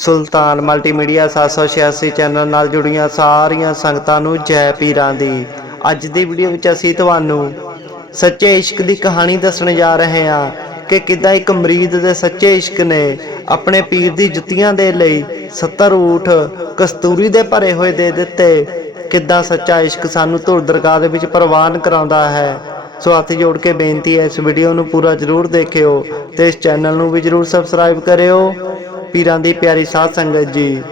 ਸੁਲਤਾਨ multimedia 786 channel ਨਾਲ ਜੁੜੀਆਂ ਸਾਰੀਆਂ ਸੰਗਤਾਂ ਨੂੰ ਜੈ ਪੀਰਾਂ ਦੀ। ਅੱਜ ਦੀ ਵੀਡੀਓ ਵਿੱਚ ਅਸੀਂ ਤੁਹਾਨੂੰ ਸੱਚੇ ਇਸ਼ਕ ਦੀ ਕਹਾਣੀ ਦੱਸਣ ਜਾ ਰਹੇ ਹਾਂ ਕਿ ਕਿੱਦਾਂ ਇੱਕ ਮਰੀਦ ਦੇ ਸੱਚੇ ਇਸ਼ਕ ਨੇ ਆਪਣੇ ਪੀਰ ਦੀ ਜੁੱਤੀਆਂ ਦੇ ਲਈ 70 ਊਠ ਕਸਤੂਰੀ ਦੇ ਭਰੇ ਹੋਏ ਦੇ ਦਿੱਤੇ। ਕਿੱਦਾਂ ਸੱਚਾ ਇਸ਼ਕ ਸਾਨੂੰ ਧੁਰ ਦਰਗਾਹ ਦੇ ਵਿੱਚ ਪ੍ਰਵਾਨ ਕਰਾਉਂਦਾ ਹੈ। ਸੋ ਹੱਥ ਜੋੜ ਕੇ ਬੇਨਤੀ ਹੈ, ਇਸ ਵੀਡੀਓ ਨੂੰ ਪੂਰਾ ਜ਼ਰੂਰ ਦੇਖਿਓ ਤੇ ਇਸ ਚੈਨਲ ਨੂੰ ਵੀ ਜ਼ਰੂਰ ਸਬਸਕ੍ਰਾइब ਕਰਿਓ। ਪੀਰਾਂ ਦੀ ਪਿਆਰੀ ਸਾਧ ਸੰਗਤ ਜੀ,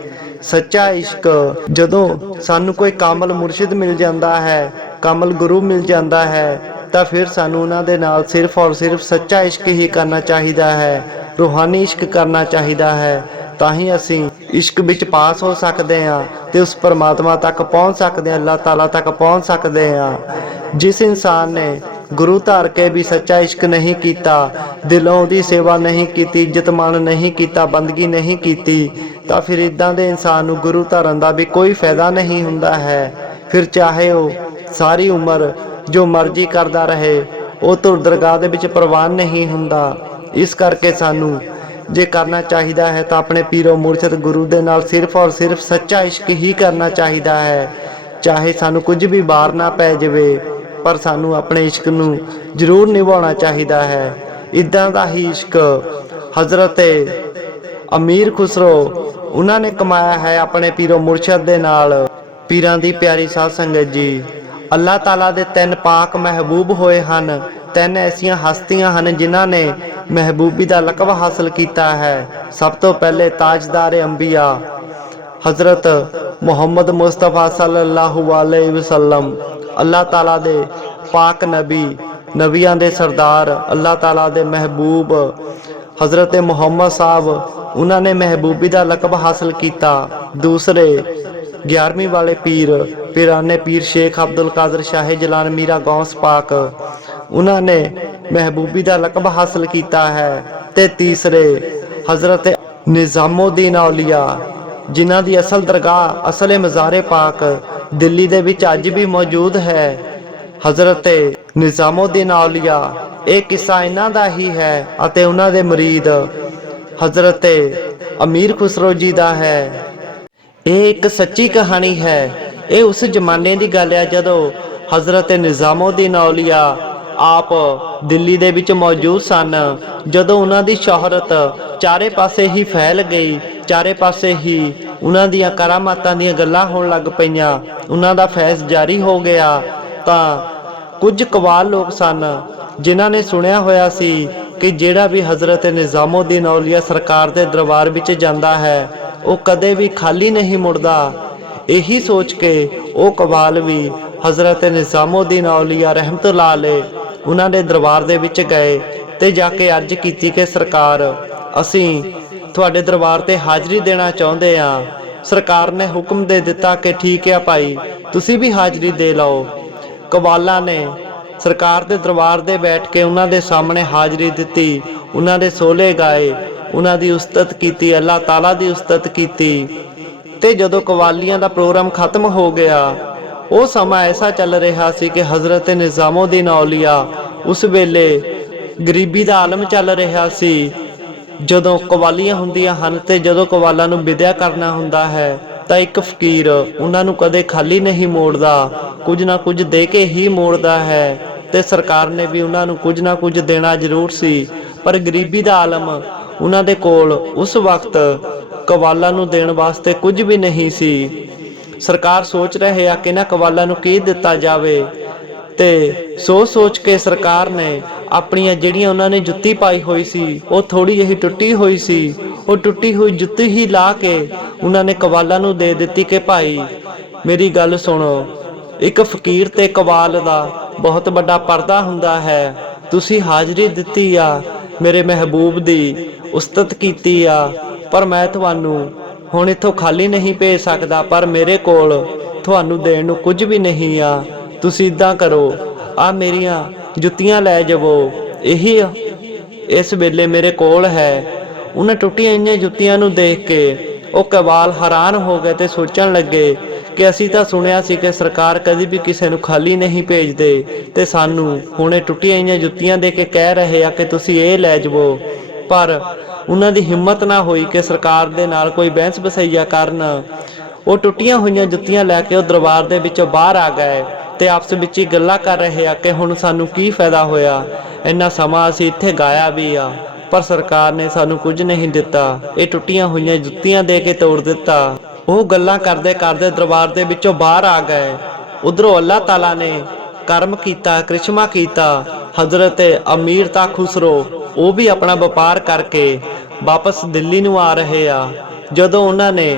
ਸੱਚਾ ਇਸ਼ਕ ਜਦੋਂ ਸਾਨੂੰ ਕੋਈ ਕਾਮਲ ਮੁਰਸ਼ਿਦ ਮਿਲ ਜਾਂਦਾ ਹੈ, ਕਾਮਲ ਗੁਰੂ ਮਿਲ ਜਾਂਦਾ ਹੈ, ਤਾਂ ਫਿਰ ਸਾਨੂੰ ਉਹਨਾਂ ਦੇ ਨਾਲ ਸਿਰਫ ਔਰ ਸਿਰਫ ਸੱਚਾ ਇਸ਼ਕ ਹੀ ਕਰਨਾ ਚਾਹੀਦਾ ਹੈ, ਰੂਹਾਨੀ ਇਸ਼ਕ ਕਰਨਾ ਚਾਹੀਦਾ ਹੈ। ਤਾਂ ਹੀ ਅਸੀਂ ਇਸ਼ਕ ਵਿੱਚ ਪਾਸ ਹੋ ਸਕਦੇ ਹਾਂ ਤੇ ਉਸ ਪਰਮਾਤਮਾ ਤੱਕ ਪਹੁੰਚ ਸਕਦੇ ਹਾਂ, ਅੱਲਾਹ ਤਾਲਾ ਤੱਕ ਪਹੁੰਚ ਸਕਦੇ ਹਾਂ। ਜਿਸ ਇਨਸਾਨ ਨੇ ਗੁਰੂ ਧਾਰ ਕੇ ਵੀ ਸੱਚਾ ਇਸ਼ਕ ਨਹੀਂ ਕੀਤਾ, ਦਿਲੋਂ ਉਹਦੀ ਸੇਵਾ ਨਹੀਂ ਕੀਤੀ, ਇੱਜ਼ਤ ਮਾਣ ਨਹੀਂ ਕੀਤਾ, ਬੰਦਗੀ ਨਹੀਂ ਕੀਤੀ, ਤਾਂ ਫਿਰ ਇੱਦਾਂ ਦੇ ਇਨਸਾਨ ਨੂੰ ਗੁਰੂ ਧਾਰਨ ਦਾ ਵੀ ਕੋਈ ਫਾਇਦਾ ਨਹੀਂ ਹੁੰਦਾ ਹੈ। ਫਿਰ ਚਾਹੇ ਉਹ ਸਾਰੀ ਉਮਰ ਜੋ ਮਰਜ਼ੀ ਕਰਦਾ ਰਹੇ, ਉਹ ਧੁਰ ਦਰਗਾਹ ਦੇ ਵਿੱਚ ਪ੍ਰਵਾਨ ਨਹੀਂ ਹੁੰਦਾ। ਇਸ ਕਰਕੇ ਸਾਨੂੰ ਜੇ ਕਰਨਾ ਚਾਹੀਦਾ ਹੈ ਤਾਂ ਆਪਣੇ ਪੀਰੋ ਮੁਰਸ਼ਿਦ ਗੁਰੂ ਦੇ ਨਾਲ ਸਿਰਫ ਔਰ ਸਿਰਫ ਸੱਚਾ ਇਸ਼ਕ ਹੀ ਕਰਨਾ ਚਾਹੀਦਾ ਹੈ। ਚਾਹੇ ਸਾਨੂੰ ਕੁਝ ਵੀ ਬਾਰ ਨਾ ਪੈ ਜਾਵੇ, ਪਰ ਸਾਨੂੰ ਆਪਣੇ ਇਸ਼ਕ ਨੂੰ ਜ਼ਰੂਰ ਨਿਭਾਉਣਾ ਚਾਹੀਦਾ ਹੈ। ਇੱਦਾਂ ਦਾ ਹੀ ਇਸ਼ਕ ਹਜ਼ਰਤ ਅਮੀਰ ਖੁਸਰੋ ਉਹਨਾਂ ਨੇ ਕਮਾਇਆ ਹੈ ਆਪਣੇ ਪੀਰੋ ਮੁਰਸ਼ਿਦ ਦੇ ਨਾਲ। ਪੀਰਾਂ ਦੀ ਪਿਆਰੀ ਸਾਧ ਸੰਗਤ ਜੀ, ਅੱਲਾਹ ਤਾਲਾ ਦੇ 3 ਪਾਕ ਮਹਿਬੂਬ ਹੋਏ ਹਨ। 3 ਐਸੀਆਂ ਹਸਤੀਆਂ ਹਨ ਜਿਨ੍ਹਾਂ ਨੇ ਮਹਿਬੂਬੀ ਦਾ ਲਕਬ ਹਾਸਲ ਕੀਤਾ ਹੈ। ਸਭ ਤੋਂ ਪਹਿਲੇ ਤਾਜਦਾਰ ਅੰਬੀਆ ਹਜ਼ਰਤ ਮੁਹੰਮਦ ਮੁਸਤਫਾ ਸੱਲੱਲਾਹੁ अलैहि वसल्लम, ਅੱਲਾਹ ਤਾਲਾ ਦੇ ਪਾਕ ਨਬੀ, ਨਬੀਆਂ ਦੇ ਸਰਦਾਰ, ਅੱਲਾਹ ਤਾਲਾ ਦੇ ਮਹਿਬੂਬ ਹਜ਼ਰਤ ਮੁਹੰਮਦ ਸਾਹਿਬ, ਉਹਨਾਂ ਨੇ ਮਹਿਬੂਬੀ ਦਾ ਲਕਬ ਹਾਸਲ ਕੀਤਾ। ਦੂਸਰੇ 11ਵੀਂ ਵਾਲੇ ਪੀਰ ਪੀਰਾਨੇ ਪੀਰ ਸ਼ੇਖ ਅਬਦੁਲ ਕਾਦਰ ਸ਼ਾਹ ਜਲਾਨ ਮੀਰਾ ਗੌਸ ਪਾਕ, ਉਹਨਾਂ ਨੇ ਮਹਿਬੂਬੀ ਦਾ ਲਕਬ ਹਾਸਲ ਕੀਤਾ ਹੈ। ਤੇ ਤੀਸਰੇ ਹਜ਼ਰਤ ਨਿਜ਼ਾਮੁਦੀਨ ਔਲੀਆ, ਜਿਨ੍ਹਾਂ ਦੀ ਅਸਲ ਦਰਗਾਹ ਅਸਲ ਮਜ਼ਾਰੇ ਪਾਕ ਦਿੱਲੀ ਦੇ ਵਿੱਚ ਅੱਜ ਵੀ ਮੌਜੂਦ ਹੈ। ਹਜ਼ਰਤ ਨਿਜ਼ਾਮੁਦੀਨ ਔਲੀਆ, ਇਹ ਕਿੱਸਾ ਇਹਨਾਂ ਦਾ ਹੀ ਹੈ ਅਤੇ ਉਹਨਾਂ ਦੇ ਮੁਰੀਦ ਹਜ਼ਰਤ ਅਮੀਰ ਖੁਸਰੋ ਜੀ ਦਾ ਹੈ। ਇਹ ਇੱਕ ਸੱਚੀ ਕਹਾਣੀ ਹੈ। ਇਹ ਉਸ ਜ਼ਮਾਨੇ ਦੀ ਗੱਲ ਹੈ ਜਦੋਂ ਹਜ਼ਰਤ ਨਿਜ਼ਾਮੁਦੀਨ ਔਲੀਆ ਆਪ ਦਿੱਲੀ ਦੇ ਵਿੱਚ ਮੌਜੂਦ ਸਨ। ਜਦੋਂ ਉਹਨਾਂ ਦੀ ਸ਼ੋਹਰਤ ਚਾਰੇ ਪਾਸੇ ਹੀ ਫੈਲ ਗਈ, ਚਾਰੇ ਪਾਸੇ ਹੀ ਉਹਨਾਂ ਦੀਆਂ ਕਰਾਮਾਤਾਂ ਦੀਆਂ ਗੱਲਾਂ ਹੋਣ ਲੱਗ ਪਈਆਂ, ਉਹਨਾਂ ਦਾ ਫੈਜ਼ ਜਾਰੀ ਹੋ ਗਿਆ, ਤਾਂ ਕੁਝ ਕਵਾਲ ਲੋਕ ਸਨ ਜਿਨ੍ਹਾਂ ਨੇ ਸੁਣਿਆ ਹੋਇਆ ਸੀ ਕਿ ਜਿਹੜਾ ਵੀ ਹਜ਼ਰਤ ਨਿਜ਼ਾਮੁਦੀਨ ਔਲੀਆ ਸਰਕਾਰ ਦੇ ਦਰਬਾਰ ਵਿੱਚ ਜਾਂਦਾ ਹੈ, ਉਹ ਕਦੇ ਵੀ ਖਾਲੀ ਨਹੀਂ ਮੁੜਦਾ। ਇਹੀ ਸੋਚ ਕੇ ਉਹ ਕਵਾਲ ਵੀ ਹਜ਼ਰਤ ਨਿਜ਼ਾਮੁਦੀਨ ਔਲੀਆ ਰਹਿਮਤੁल्लाह ਅਲੈਹ ਉਹਨਾਂ ਦੇ ਦਰਬਾਰ ਦੇ ਵਿੱਚ ਗਏ ਤੇ ਜਾ ਕੇ ਅਰਜ਼ ਕੀਤੀ ਕਿ ਸਰਕਾਰ, ਅਸੀਂ ਤੁਹਾਡੇ ਦਰਬਾਰ ਤੇ ਹਾਜ਼ਰੀ ਦੇਣਾ ਚਾਹੁੰਦੇ ਹਾਂ। ਸਰਕਾਰ ਨੇ ਹੁਕਮ ਦੇ ਦਿੱਤਾ ਕਿ ਠੀਕ ਹੈ ਭਾਈ, ਤੁਸੀਂ ਵੀ ਹਾਜ਼ਰੀ ਦੇ ਲਓ। ਕਵਾਲਾਂ ਨੇ ਸਰਕਾਰ ਦੇ ਦਰਬਾਰ ਦੇ ਬੈਠ ਕੇ ਉਹਨਾਂ ਦੇ ਸਾਹਮਣੇ ਹਾਜ਼ਰੀ ਦਿੱਤੀ, ਉਹਨਾਂ ਦੇ ਸੋਲੇ ਗਾਏ, ਉਹਨਾਂ ਦੀ ਉਸਤਤ ਕੀਤੀ, ਅੱਲਾਹ ਤਾਲਾ ਦੀ ਉਸਤਤ ਕੀਤੀ। ਤੇ ਜਦੋਂ ਕਵਾਲੀਆਂ ਦਾ ਪ੍ਰੋਗਰਾਮ ਖਤਮ ਹੋ ਗਿਆ, ਉਹ ਸਮਾਂ ਐਸਾ ਚੱਲ ਰਿਹਾ ਸੀ ਕਿ ਹਜ਼ਰਤ ਨਿਜ਼ਾਮੁਦੀਨ ਔਲੀਆ ਉਸ ਵੇਲੇ ਗਰੀਬੀ ਦਾ ਆਲਮ ਚੱਲ ਰਿਹਾ ਸੀ। ਜਦੋਂ ਕਵਾਲੀਆਂ ਹੁੰਦੀਆਂ ਹਨ ਤੇ ਜਦੋਂ ਕਵਾਲਾਂ ਨੂੰ ਵਿਦਿਆ ਕਰਨਾ ਹੁੰਦਾ ਹੈ, ਤਾਂ ਇੱਕ ਫਕੀਰ ਉਹਨਾਂ ਨੂੰ ਕਦੇ ਖਾਲੀ ਨਹੀਂ ਮੋੜਦਾ, ਕੁਝ ਨਾ ਕੁਝ ਦੇ ਕੇ ਹੀ ਮੋੜਦਾ ਹੈ। ਤੇ ਸਰਕਾਰ ਨੇ ਵੀ ਉਹਨਾਂ ਨੂੰ ਕੁਝ ਨਾ ਕੁਝ ਦੇਣਾ ਜ਼ਰੂਰ ਸੀ, ਪਰ ਗਰੀਬੀ ਦਾ ਆਲਮ ਉਹਨਾਂ ਦੇ ਕੋਲ ਉਸ ਵਕਤ ਕਵਾਲਾਂ ਨੂੰ ਦੇਣ ਵਾਸਤੇ ਕੁਝ ਵੀ ਨਹੀਂ ਸੀ। ਸਰਕਾਰ ਸੋਚ ਰਹੇ ਆ ਕਿ ਇਹਨਾਂ ਕਵਾਲਾਂ ਨੂੰ ਕੀ ਦਿੱਤਾ ਜਾਵੇ, ਤੇ ਸੋਚ ਕੇ ਸਰਕਾਰ ਨੇ ਆਪਣੀਆਂ ਜਿਹੜੀਆਂ ਉਹਨਾਂ ਨੇ ਜੁੱਤੀ ਪਾਈ ਹੋਈ ਸੀ, ਉਹ ਥੋੜੀ ਜਿਹੀ ਟੁੱਟੀ ਹੋਈ ਸੀ, ਉਹ ਟੁੱਟੀ ਹੋਈ ਜੁੱਤੀ ਹੀ ਲਾ ਕੇ ਉਹਨਾਂ ਨੇ ਕਵਾਲਾਂ ਨੂੰ ਦੇ ਦਿੱਤੀ ਕਿ ਭਾਈ ਮੇਰੀ ਗੱਲ ਸੁਣੋ, ਇੱਕ ਫਕੀਰ ਤੇ ਕਵਾਲ ਦਾ ਬਹੁਤ ਵੱਡਾ ਪਰਦਾ ਹੁੰਦਾ ਹੈ। ਤੁਸੀਂ ਹਾਜ਼ਰੀ ਦਿੱਤੀ ਆ, ਮੇਰੇ ਮਹਿਬੂਬ ਦੀ ਉਸਤਤ ਕੀਤੀ ਆ, ਪਰ ਮੈਂ ਤੁਹਾਨੂੰ ਹੁਣ ਇੱਥੋਂ ਖਾਲੀ ਨਹੀਂ ਭੇਜ ਸਕਦਾ, ਪਰ ਮੇਰੇ ਕੋਲ ਤੁਹਾਨੂੰ ਦੇਣ ਨੂੰ ਕੁਝ ਵੀ ਨਹੀਂ ਆ। ਤੁਸੀਂ ਇੱਦਾਂ ਕਰੋ, ਆ ਮੇਰੀਆਂ ਜੁੱਤੀਆਂ ਲੈ ਜਾਵੋ, ਇਹੀ ਇਸ ਵੇਲੇ ਮੇਰੇ ਕੋਲ ਹੈ। ਉਹਨਾਂ ਟੁੱਟੀਆਂ ਇੰਨੀਆਂ ਜੁੱਤੀਆਂ ਨੂੰ ਦੇਖ ਕੇ ਉਹ ਕਵਾਲ ਹੈਰਾਨ ਹੋ ਗਏ ਤੇ ਸੋਚਣ ਲੱਗੇ ਕਿ ਅਸੀਂ ਤਾਂ ਸੁਣਿਆ ਸੀ ਕਿ ਸਰਕਾਰ ਕਦੀ ਵੀ ਕਿਸੇ ਨੂੰ ਖਾਲੀ ਨਹੀਂ ਭੇਜਦੇ, ਤੇ ਸਾਨੂੰ ਹੁਣੇ ਟੁੱਟੀਆਂ ਇੰਨੀਆਂ ਜੁੱਤੀਆਂ ਦੇ ਕੇ ਕਹਿ ਰਹੇ ਆ ਕਿ ਤੁਸੀਂ ਇਹ ਲੈ ਜਾਵੋ। ਪਰ ਉਹਨਾਂ ਦੀ ਹਿੰਮਤ ਨਾ ਹੋਈ ਕਿ ਸਰਕਾਰ ਦੇ ਨਾਲ ਕੋਈ ਬਹਿਸ ਬਸਈਆ ਕਰਨ। ਉਹ ਟੁੱਟੀਆਂ ਹੋਈਆਂ ਜੁੱਤੀਆਂ ਲੈ ਕੇ ਉਹ ਦਰਬਾਰ ਦੇ ਵਿੱਚੋਂ ਬਾਹਰ ਆ ਗਏ ਤੇ ਆਪਸ ਵਿੱਚ ਹੀ ਗੱਲਾਂ ਕਰ ਰਹੇ ਆ ਕਿ ਹੁਣ ਸਾਨੂੰ ਕੀ ਫਾਇਦਾ ਹੋਇਆ, ਇੰਨਾ ਸਮਾਂ ਅਸੀਂ ਇੱਥੇ ਗਾਇਆ ਵੀ ਆ ਪਰ ਸਰਕਾਰ ਨੇ ਸਾਨੂੰ ਕੁਝ ਨਹੀਂ ਦਿੱਤਾ, ਇਹ ਟੁੱਟੀਆਂ ਹੋਈਆਂ ਜੁੱਤੀਆਂ ਦੇ ਕੇ ਤੋੜ ਦਿੱਤਾ। ਉਹ ਗੱਲਾਂ ਕਰਦੇ ਕਰਦੇ ਦਰਬਾਰ ਦੇ ਵਿੱਚੋਂ ਬਾਹਰ ਆ ਗਏ। ਉਧਰੋਂ ਅੱਲਾਹ ਤਾਲਾ ਨੇ ਕਰਮ ਕੀਤਾ, ਕ੍ਰਿਸ਼ਮਾ ਕੀਤਾ। ਹਜ਼ਰਤ ਅਮੀਰ ਤਾ ਖੁਸਰੋ ਉਹ ਵੀ ਆਪਣਾ ਵਪਾਰ ਕਰਕੇ ਵਾਪਸ ਦਿੱਲੀ ਨੂੰ ਆ ਰਹੇ ਆ। ਜਦੋਂ ਉਹਨਾਂ ਨੇ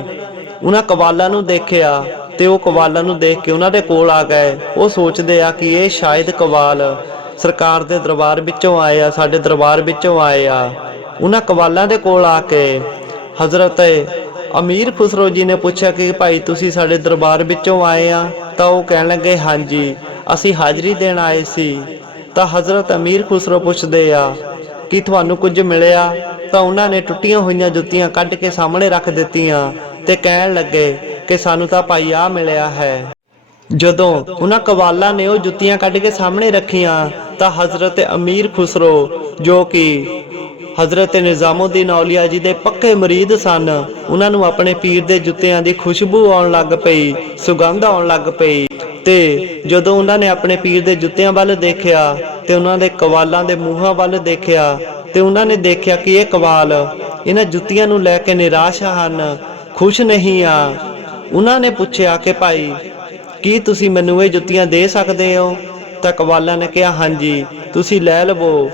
ਉਹਨਾਂ ਕਵਾਲਾਂ ਨੂੰ ਦੇਖਿਆ ਤੇ ਉਹ ਕਵਾਲਾਂ ਨੂੰ ਦੇਖ ਕੇ ਉਹਨਾਂ ਦੇ ਕੋਲ ਆ ਗਏ। ਉਹ ਸੋਚਦੇ ਆ ਕਿ ਇਹ ਸ਼ਾਇਦ ਕਵਾਲ ਸਰਕਾਰ ਦੇ ਦਰਬਾਰ ਵਿੱਚੋਂ ਆਏ ਆ, ਸਾਡੇ ਦਰਬਾਰ ਵਿੱਚੋਂ ਆਏ ਆ। ਉਹਨਾਂ ਕਵਾਲਾਂ ਦੇ ਕੋਲ ਆ ਕੇ ਹਜ਼ਰਤ ਅਮੀਰ ਖੁਸਰੋ ਜੀ ਨੇ ਪੁੱਛਿਆ ਕਿ ਭਾਈ ਤੁਸੀਂ ਸਾਡੇ ਦਰਬਾਰ ਵਿੱਚੋਂ ਆਏ ਆ? ਤਾਂ ਉਹ ਕਹਿਣ ਲੱਗੇ ਹਾਂਜੀ, ਅਸੀਂ ਹਾਜ਼ਰੀ ਦੇਣ ਆਏ ਸੀ। ਤਾਂ ਹਜ਼ਰਤ ਅਮੀਰ ਖੁਸਰੋ ਪੁੱਛਦੇ ਆ ਕਿ ਤੁਹਾਨੂੰ ਕੁਝ ਮਿਲਿਆ? ਤਾਂ ਉਹਨਾਂ ਨੇ ਟੁੱਟੀਆਂ ਹੋਈਆਂ ਜੁੱਤੀਆਂ ਕੱਢ ਕੇ ਸਾਹਮਣੇ ਰੱਖ ਦਿੱਤੀਆਂ ਤੇ ਕਹਿਣ ਲੱਗੇ ਕਿ ਸਾਨੂੰ ਤਾਂ ਭਾਈ ਆ ਮਿਲਿਆ ਹੈ। ਜਦੋਂ ਉਹਨਾਂ ਕਵਾਲਾਂ ਨੇ ਉਹ ਜੁੱਤੀਆਂ ਕੱਢ ਕੇ ਸਾਹਮਣੇ ਰੱਖੀਆਂ ਤਾਂ ਹਜ਼ਰਤ ਅਮੀਰ ਖੁਸਰੋ ਜੋ ਕਿ ਹਜ਼ਰਤ ਨਿਜ਼ਾਮੁਦੀਨ ਔਲੀਆ ਜੀ ਦੇ ਪੱਕੇ ਮੁਰੀਦ ਸਨ, ਉਹਨਾਂ ਨੂੰ ਆਪਣੇ ਪੀਰ ਦੇ ਜੁੱਤਿਆਂ ਦੀ ਖੁਸ਼ਬੂ ਆਉਣ ਲੱਗ ਪਈ, ਸੁਗੰਧ ਆਉਣ ਲੱਗ ਪਈ। ਤੇ ਜਦੋਂ ਉਹਨਾਂ ਨੇ ਆਪਣੇ ਪੀਰ ਦੇ ਜੁੱਤਿਆਂ ਵੱਲ ਦੇਖਿਆ ਤੇ ਉਹਨਾਂ ਦੇ ਕਵਾਲਾਂ ਦੇ ਮੂੰਹਾਂ ਵੱਲ ਦੇਖਿਆ ਤੇ ਉਹਨਾਂ ਨੇ ਦੇਖਿਆ ਕਿ ਇਹ ਕਵਾਲ ਇਹਨਾਂ ਜੁੱਤੀਆਂ ਨੂੰ ਲੈ ਕੇ ਨਿਰਾਸ਼ ਹਨ, ਖੁਸ਼ ਨਹੀਂ ਆ। ਉਹਨਾਂ ਨੇ ਪੁੱਛਿਆ ਕਿ ਭਾਈ ਕੀ ਤੁਸੀਂ ਮੈਨੂੰ ਇਹ ਜੁੱਤੀਆਂ ਦੇ ਸਕਦੇ ਹੋ? ਤਾਂ ਕਵਾਲਾਂ ਨੇ ਕਿਹਾ ਹਾਂਜੀ, ਤੁਸੀਂ ਲੈ ਲਵੋ।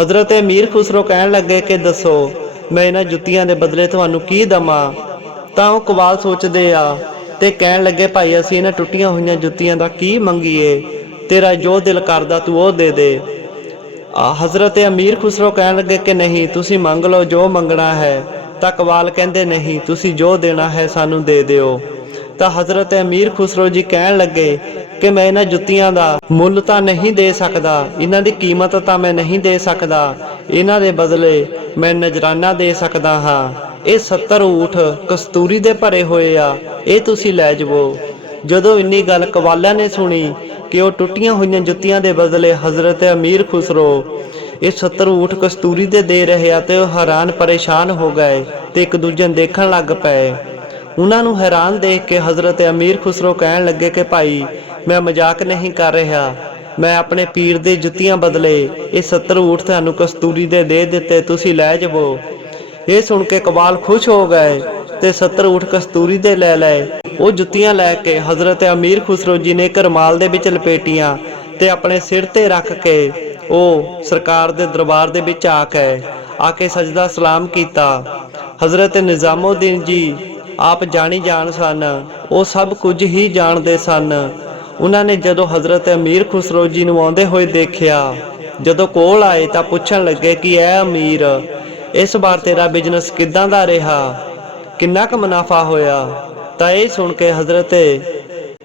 ਹਜ਼ਰਤ ਅਮੀਰ ਖੁਸਰੋ ਕਹਿਣ ਲੱਗੇ ਕਿ ਦੱਸੋ ਮੈਂ ਇਹਨਾਂ ਜੁੱਤੀਆਂ ਦੇ ਬਦਲੇ ਤੁਹਾਨੂੰ ਕੀ ਦਵਾਂ? ਤਾਂ ਉਹ ਕਵਾਲ ਸੋਚਦੇ ਆ ਤੇ ਕਹਿਣ ਲੱਗੇ ਭਾਈ ਅਸੀਂ ਇਹਨਾਂ ਟੁੱਟੀਆਂ ਹੋਈਆਂ ਜੁੱਤੀਆਂ ਦਾ ਕੀ ਮੰਗੀਏ, ਤੇਰਾ ਜੋ ਦਿਲ ਕਰਦਾ ਤੂੰ ਉਹ ਦੇ ਦੇ। ਹਜ਼ਰਤ ਅਮੀਰ ਖੁਸਰੋ ਕਹਿਣ ਲੱਗੇ ਕਿ ਨਹੀਂ, ਤੁਸੀਂ ਮੰਗ ਲਓ ਜੋ ਮੰਗਣਾ ਹੈ। ਤਾਂ ਕਵਾਲ ਕਹਿੰਦੇ ਨਹੀਂ, ਤੁਸੀਂ ਜੋ ਦੇਣਾ ਹੈ ਸਾਨੂੰ ਦੇ ਦਿਓ। ਤਾਂ ਹਜ਼ਰਤ ਅਮੀਰ ਖੁਸਰੋ ਜੀ ਕਹਿਣ ਲੱਗੇ ਕਿ ਮੈਂ ਇਹਨਾਂ ਜੁੱਤੀਆਂ ਦਾ ਮੁੱਲ ਤਾਂ ਨਹੀਂ ਦੇ ਸਕਦਾ, ਇਹਨਾਂ ਦੀ ਕੀਮਤ ਤਾਂ ਮੈਂ ਨਹੀਂ ਦੇ ਸਕਦਾ, ਇਹਨਾਂ ਦੇ ਬਦਲੇ ਮੈਂ ਨਜ਼ਰਾਨਾ ਦੇ ਸਕਦਾ ਹਾਂ। ਇਹ 70 ਊਠ ਕਸਤੂਰੀ ਦੇ ਭਰੇ ਹੋਏ ਆ, ਇਹ ਤੁਸੀਂ ਲੈ ਜਾਵੋ। ਜਦੋਂ ਇੰਨੀ ਗੱਲ ਕਵਾਲਾਂ ਨੇ ਸੁਣੀ ਕਿ ਉਹ ਟੁੱਟੀਆਂ ਹੋਈਆਂ ਜੁੱਤੀਆਂ ਦੇ ਬਦਲੇ ਹਜ਼ਰਤ ਅਮੀਰ ਖੁਸਰੋ ਇਹ 70 ਊਠ ਕਸਤੂਰੀ ਦੇ ਰਹੇ ਆ ਤੇ ਉਹ ਹੈਰਾਨ ਪਰੇਸ਼ਾਨ ਹੋ ਗਏ ਤੇ ਇੱਕ ਦੂਜੇ ਨੂੰ ਦੇਖਣ ਲੱਗ ਪਏ। ਉਹਨਾਂ ਨੂੰ ਹੈਰਾਨ ਦੇਖ ਕੇ ਹਜ਼ਰਤ ਅਮੀਰ ਖੁਸਰੋ ਕਹਿਣ ਲੱਗੇ ਕਿ ਭਾਈ ਮੈਂ ਮਜ਼ਾਕ ਨਹੀਂ ਕਰ ਰਿਹਾ, ਮੈਂ ਆਪਣੇ ਪੀਰ ਦੇ ਜੁੱਤੀਆਂ ਬਦਲੇ ਇਹ 70 ਊਠ ਤੁਹਾਨੂੰ ਕਸਤੂਰੀ ਦੇ ਦਿੱਤੇ, ਤੁਸੀਂ ਲੈ ਜਾਵੋ। ਇਹ ਸੁਣ ਕੇ ਕਵਾਲ ਖੁਸ਼ ਹੋ ਗਏ ਤੇ 70 ਊਠ ਕਸਤੂਰੀ ਦੇ ਲੈ ਲਏ। ਉਹ ਜੁੱਤੀਆਂ ਲੈ ਕੇ ਹਜ਼ਰਤ ਅਮੀਰ ਖੁਸਰੋ ਜੀ ਨੇ ਇੱਕ ਰੁਮਾਲ ਦੇ ਵਿੱਚ ਲਪੇਟੀਆਂ ਤੇ ਆਪਣੇ ਸਿਰ ਤੇ ਰੱਖ ਕੇ ਉਹ ਸਰਕਾਰ ਦੇ ਦਰਬਾਰ ਦੇ ਵਿੱਚ ਆ ਕੇ ਸਜਦਾ ਸਲਾਮ ਕੀਤਾ। ਹਜ਼ਰਤ ਨਿਜ਼ਾਮੁਦੀਨ ਜੀ ਆਪ ਜਾਣੀ ਜਾਣ ਸਨ, ਉਹ ਸਭ ਕੁਝ ਹੀ ਜਾਣਦੇ ਸਨ। ਉਹਨਾਂ ਨੇ ਜਦੋਂ ਹਜ਼ਰਤ ਅਮੀਰ ਖੁਸਰੋ ਜੀ ਨੂੰ ਆਉਂਦੇ ਹੋਏ ਦੇਖਿਆ, ਜਦੋਂ ਕੋਲ ਆਏ ਤਾਂ ਪੁੱਛਣ ਲੱਗੇ ਕਿ ਐ ਅਮੀਰ, ਇਸ ਵਾਰ ਤੇਰਾ ਬਿਜ਼ਨਸ ਕਿੱਦਾਂ ਦਾ ਰਿਹਾ, ਕਿੰਨਾ ਕੁ ਮੁਨਾਫਾ ਹੋਇਆ? ਤਾਂ ਇਹ ਸੁਣ ਕੇ ਹਜ਼ਰਤ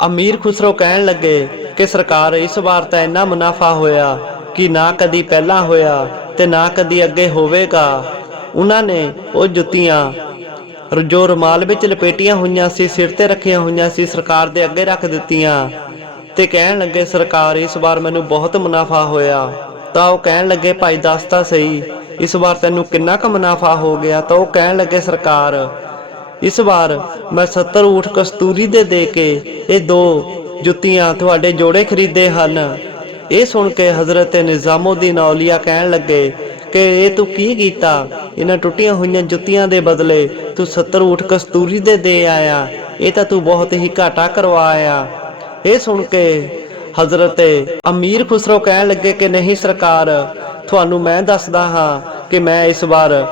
ਅਮੀਰ ਖੁਸਰੋ ਕਹਿਣ ਲੱਗੇ ਕਿ ਸਰਕਾਰ ਇਸ ਵਾਰ ਤਾਂ ਇੰਨਾ ਮੁਨਾਫਾ ਹੋਇਆ ਕਿ ਨਾ ਕਦੀ ਪਹਿਲਾਂ ਹੋਇਆ ਤੇ ਨਾ ਕਦੀ ਅੱਗੇ ਹੋਵੇਗਾ। ਉਹਨਾਂ ਨੇ ਉਹ ਜੁੱਤੀਆਂ ਜੋ ਰੁਮਾਲ ਵਿੱਚ ਲਪੇਟੀਆਂ ਹੋਈਆਂ ਸੀ, ਸਿਰ ਤੇ ਰੱਖੀਆਂ ਹੋਈਆਂ ਸੀ, ਸਰਕਾਰ ਦੇ ਅੱਗੇ ਰੱਖ ਦਿੱਤੀਆਂ ਤੇ ਕਹਿਣ ਲੱਗੇ ਸਰਕਾਰ ਇਸ ਵਾਰ ਮੈਨੂੰ ਬਹੁਤ ਮੁਨਾਫਾ ਹੋਇਆ। ਤਾਂ ਉਹ ਕਹਿਣ ਲੱਗੇ ਭਾਈ ਦੱਸ ਤਾਂ ਸਹੀ ਇਸ ਵਾਰ ਤੈਨੂੰ ਕਿੰਨਾ ਕੁ ਮੁਨਾਫਾ ਹੋ ਗਿਆ? ਤਾਂ ਉਹ ਕਹਿਣ ਲੱਗੇ ਸਰਕਾਰ ਇਸ ਵਾਰ ਮੈਂ 70 ਊਠ ਕਸਤੂਰੀ ਦੇ ਕੇ ਇਹ 2 ਜੁੱਤੀਆਂ ਤੁਹਾਡੇ ਜੋੜੇ ਖਰੀਦੇ ਹਨ। ਇਹ ਸੁਣ ਕੇ ਹਜ਼ਰਤ ਨਿਜ਼ਾਮੁਦੀਨ ਔਲੀਆ ਕਹਿਣ ਲੱਗੇ ਕਿ ਇਹ ਤੂੰ ਕੀ ਕੀਤਾ? ਇਹਨਾਂ ਟੁੱਟੀਆਂ ਹੋਈਆਂ ਜੁੱਤੀਆਂ ਦੇ ਬਦਲੇ ਤੂੰ 70 ਊਠ ਕਸਤੂਰੀ ਦੇ ਆਇਆ, ਇਹ ਤਾਂ ਤੂੰ ਬਹੁਤ ਹੀ ਘਾਟਾ ਕਰਵਾਇਆ। ਇਹ ਸੁਣ ਕੇ ਹਜ਼ਰਤ ਅਮੀਰ ਖੁਸਰੋ ਕਹਿਣ ਲੱਗੇ ਕਿ ਨਹੀਂ ਸਰਕਾਰ, ਤੁਹਾਨੂੰ ਮੈਂ ਦੱਸਦਾ ਹਾਂ ਕਿ ਮੈਂ ਇਸ ਵਾਰ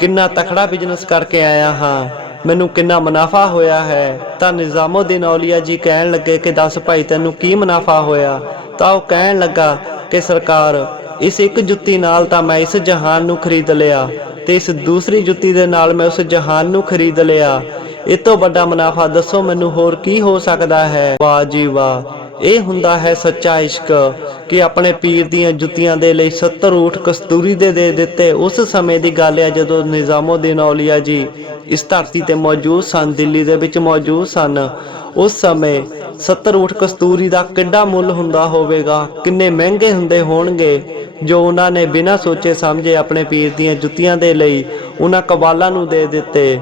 ਕਿੰਨਾ ਤਕੜਾ ਬਿਜ਼ਨਸ ਕਰਕੇ ਆਇਆ ਹਾਂ, ਮੈਨੂੰ ਕਿੰਨਾ ਮੁਨਾਫਾ ਹੋਇਆ ਹੈ। ਤਾਂ ਨਿਜ਼ਾਮੁਦੀਨ ਔਲੀਆ ਜੀ ਕਹਿਣ ਲੱਗੇ ਕਿ ਦੱਸ ਭਾਈ ਤੈਨੂੰ ਕੀ ਮੁਨਾਫਾ ਹੋਇਆ? ਤਾਂ ਉਹ ਕਹਿਣ ਲੱਗਾ ਕਿ ਸਰਕਾਰ ਇਸ ਇੱਕ ਜੁੱਤੀ ਨਾਲ ਤਾਂ ਮੈਂ ਇਸ ਜਹਾਨ ਨੂੰ ਖਰੀਦ ਲਿਆ ਤੇ ਇਸ ਦੂਸਰੀ ਜੁੱਤੀ ਦੇ ਨਾਲ ਮੈਂ ਉਸ ਜਹਾਨ ਨੂੰ ਖਰੀਦ ਲਿਆ, ਇਹ ਤੋਂ ਵੱਡਾ ਮੁਨਾਫਾ ਦੱਸੋ ਮੈਨੂੰ ਹੋਰ ਕੀ ਹੋ ਸਕਦਾ ਹੈ? ਵਾਹ ਜੀ ਵਾਹ, ਇਹ ਹੁੰਦਾ ਹੈ ਸੱਚਾ ਇਸ਼ਕ ਕਿ ਆਪਣੇ ਪੀਰ ਦੀਆਂ ਜੁੱਤੀਆਂ ਦੇ ਲਈ 70 ਊਠ ਕਸਤੂਰੀ ਦੇ ਦਿੱਤੇ। ਉਸ ਸਮੇਂ ਦੀ ਗੱਲ ਹੈ ਜਦੋਂ ਨਿਜ਼ਾਮੁਦੀਨ ਔਲੀਆ ਜੀ ਇਸ ਧਰਤੀ ਤੇ ਮੌਜੂਦ ਸਨ, ਦਿੱਲੀ ਦੇ ਵਿੱਚ ਮੌਜੂਦ ਸਨ। ਉਸ ਸਮੇਂ 70 ਊਠ ਕਸਤੂਰੀ ਦਾ ਕਿੰਨਾ ਮੁੱਲ ਹੁੰਦਾ ਹੋਵੇਗਾ, ਕਿੰਨੇ ਮਹਿੰਗੇ ਹੁੰਦੇ ਹੋਣਗੇ, ਜੋ ਉਹਨਾਂ ਨੇ ਬਿਨਾਂ ਸੋਚੇ ਸਮਝੇ ਆਪਣੇ ਪੀਰ ਦੀਆਂ ਜੁੱਤੀਆਂ ਦੇ ਲਈ ਉਹਨਾਂ ਕਬਾਲਾਂ ਨੂੰ ਦੇ ਦਿੱਤੇ।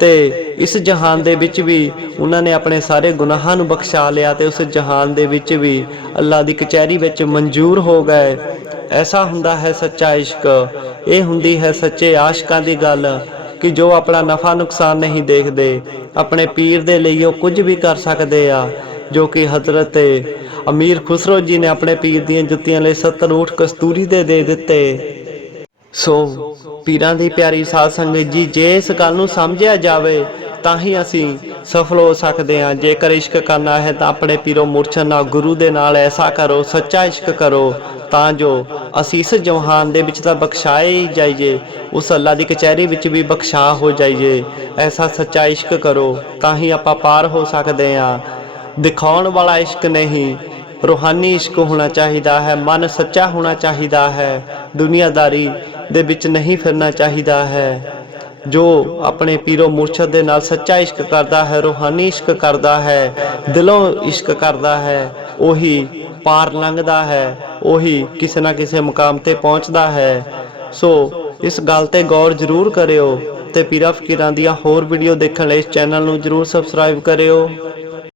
ਤੇ ਇਸ ਜਹਾਨ ਦੇ ਵਿੱਚ ਵੀ ਉਹਨਾਂ ਨੇ ਆਪਣੇ ਸਾਰੇ ਗੁਨਾਹਾਂ ਨੂੰ ਬਖਸ਼ਾ ਲਿਆ ਤੇ ਉਸ ਜਹਾਨ ਦੇ ਵਿੱਚ ਵੀ ਅੱਲਾ ਦੀ ਕਚਹਿਰੀ ਵਿੱਚ ਮਨਜ਼ੂਰ ਹੋ ਗਏ। ਐਸਾ ਹੁੰਦਾ ਹੈ ਸੱਚਾ ਇਸ਼ਕ। ਇਹ ਹੁੰਦੀ ਹੈ ਸੱਚੇ ਆਸ਼ਿਕਾਂ ਦੀ ਗੱਲ ਕਿ ਜੋ ਆਪਣਾ ਨਫਾ ਨੁਕਸਾਨ ਨਹੀਂ ਦੇਖਦੇ, ਆਪਣੇ ਪੀਰ ਦੇ ਲਈ ਉਹ ਕੁਝ ਵੀ ਕਰ ਸਕਦੇ ਆ, ਜੋ ਕਿ ਹਜ਼ਰਤ ਅਮੀਰ ਖੁਸਰੋ ਜੀ ਨੇ ਆਪਣੇ ਪੀਰ ਦੀਆਂ ਜੁੱਤੀਆਂ ਲਈ 70 ਊਠ ਕਸਤੂਰੀ ਦੇ ਦਿੱਤੇ। ਸੋ ਪੀਰਾਂ ਦੀ ਪਿਆਰੀ ਸਾਧ ਸੰਗਤ ਜੀ, ਜੇ ਇਸ ਗੱਲ ਨੂੰ ਸਮਝਿਆ ਜਾਵੇ ਤਾਂ ਹੀ ਅਸੀਂ ਸਫਲ ਹੋ ਸਕਦੇ ਹਾਂ। ਜੇਕਰ ਇਸ਼ਕ ਕਰਨਾ ਹੈ ਤਾਂ ਆਪਣੇ ਪੀਰੋ ਮੁਰਸ਼ਦ ਨਾਲ, ਗੁਰੂ ਦੇ ਨਾਲ ਐਸਾ ਕਰੋ, ਸੱਚਾ ਇਸ਼ਕ ਕਰੋ, ਤਾਂ ਜੋ ਅਸੀਂ ਇਸ ਜਹਾਨ ਦੇ ਵਿੱਚ ਤਾਂ ਬਖਸ਼ਾਏ ਹੀ ਜਾਈਏ, ਉਸ ਅੱਲਾ ਦੀ ਕਚਹਿਰੀ ਵਿੱਚ ਵੀ ਬਖਸ਼ਾ ਹੋ ਜਾਈਏ। ਐਸਾ ਸੱਚਾ ਇਸ਼ਕ ਕਰੋ ਤਾਂ ਹੀ ਆਪਾਂ ਪਾਰ ਹੋ ਸਕਦੇ ਹਾਂ। ਦਿਖਾਉਣ ਵਾਲਾ ਇਸ਼ਕ ਨਹੀਂ, ਰੂਹਾਨੀ ਇਸ਼ਕ ਹੋਣਾ ਚਾਹੀਦਾ ਹੈ। ਮਨ ਸੱਚਾ ਹੋਣਾ ਚਾਹੀਦਾ ਹੈ, ਦੁਨੀਆਦਾਰੀ ਦੇ ਵਿੱਚ ਨਹੀਂ ਫਿਰਨਾ ਚਾਹੀਦਾ ਹੈ। ਜੋ ਆਪਣੇ ਪੀਰੋ ਮੁਰਸ਼ਦ ਦੇ ਨਾਲ ਸੱਚਾ ਇਸ਼ਕ ਕਰਦਾ ਹੈ, ਰੂਹਾਨੀ ਇਸ਼ਕ ਕਰਦਾ ਹੈ, ਦਿਲੋਂ ਇਸ਼ਕ ਕਰਦਾ ਹੈ, ਉਹੀ ਪਾਰ ਲੰਘਦਾ ਹੈ, ਉਹੀ ਕਿਸੇ ਨਾ ਕਿਸੇ ਮੁਕਾਮ ਤੇ ਪਹੁੰਚਦਾ ਹੈ। ਸੋ ਇਸ ਗੱਲ ਤੇ ਗੌਰ ਜ਼ਰੂਰ ਕਰਿਓ ਤੇ ਪੀਰਾਂ ਫਕੀਰਾਂ ਦੀਆਂ ਹੋਰ ਵੀਡੀਓ ਦੇਖਣ ਲਈ ਇਸ ਚੈਨਲ ਨੂੰ ਜ਼ਰੂਰ ਸਬਸਕ੍ਰਾਈਬ ਕਰਿਓ।